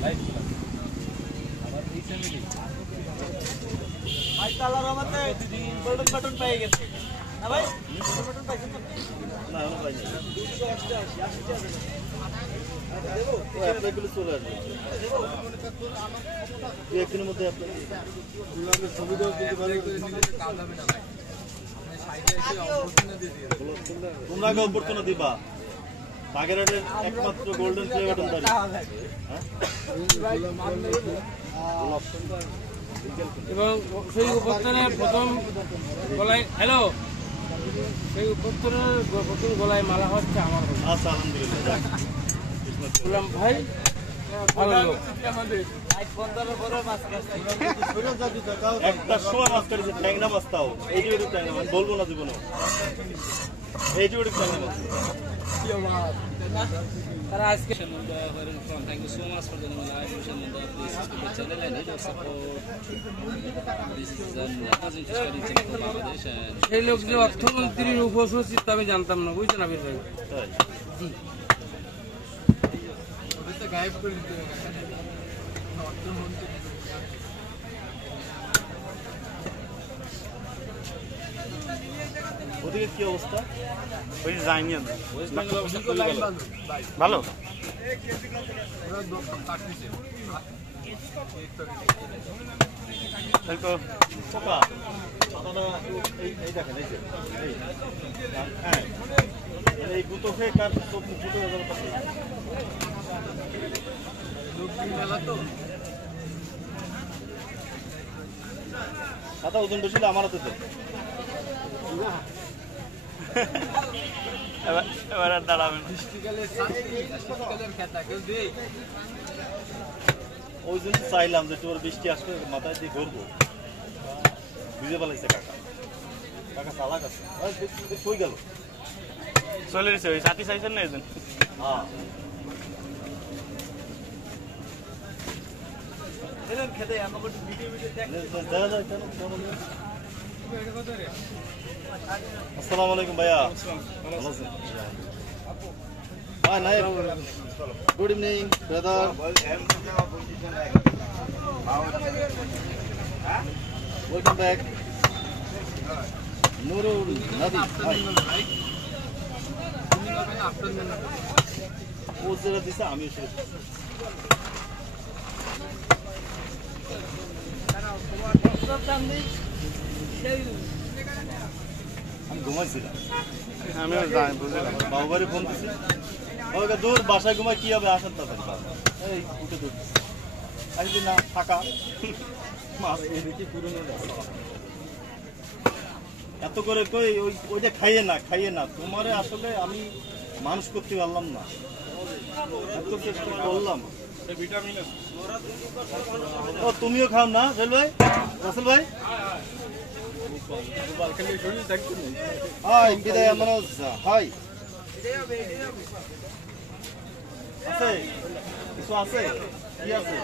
ভাই তালার আমাতে গোল্ডেন বাটন পেয়ে গেছে না ভাই গোল্ডেন বাটন পাইছেন না না পাইনি 288 80 টাকা দেবো ওই আপনাগুলো চলে আসবে দেবো দুই একদিনের মধ্যে আপনাকে বিভাগে ছবি দাও দিতে পারে নিলে কাজ হবে না ভাই মানে সাইডে এসে অপরচুনিটি দিয়ে দিও তোমরা আগে অপরচুনিটি দিবা বাগেরহাটের একমাত্র গোল্ডেন প্লে বাটন দাঁড়ি এবং সেই উপস্থানে প্রথম গলায় হ্যালো সেই উপস্থানের প্রথম গলায় মালা হচ্ছে আমার আচ্ছা আলহামদুলিল্লাহ বললাম ভাই ভালো লোক একটা সময় মাছ কাটিছে ট্যাংরা মাছ তাও এই যে ট্যাংরা মাছ বলবো না জীবনে এই যে ট্যাংরা মাছ Thank you so much for the live version of this channel and your support. This is an interesting channel for Bangladesh and সেই লোক যে অর্থমন্ত্রীর উপসচিব আমি জানতাম না বুঝছেন আবির ভাই জি ওটা গায়েব করে দিতে হবে অর্থমন্ত্রী ওদিকে কি অবস্থা ওই যাইনি আমি ওয়েস্ট বেঙ্গল অবস্থা খুবই ভালো পোকা পাতাটা এই দেখেন এই যে হ্যাঁ এই গুতো খেয়ে কার চোখ মুখ ফুটে যাবে খাতা ওজন বেশি হলে আমার হাতে দেয় এবার আর দাঁড়াবে না ওই জন্য চাইলাম যে তোর বৃষ্টি আসবে মাথায় দিয়ে ঘুরবো বুঝে পালাইছে কাকা কাকা চালাক আছে কই গেল চলে গেছে ওই সাথী চাইছেন না এজন হ্যাঁ খেতে আমাকে ভিডিও দেখা যায় কেন আসসালামু আলাইকুম ভাইয়া ভালো আছেন hi Naib good evening brother welcome back Nurul নদী ও যেটা দিছে আমি আমি ঘুমাইছিলাম আমিও যাই বুঝলাম বাবুবাড়ি ফোন দিছি বাবা দূর বাসায় ঘুমাই কি হবে আসার তাড়াতাড়ি এই উঠে দূর আসবি না থাকা মাছ এদিকে পুরনো এত করে কই ওইটা খাইয়ে না তোমারে আসলে আমি মানুষ করতে পারলাম না এত চেষ্টা করলাম ও তুমিও খাও না রাসেল ভাই হাই বিদায় মনোজ হাই আছে কিছু আছে কি আছে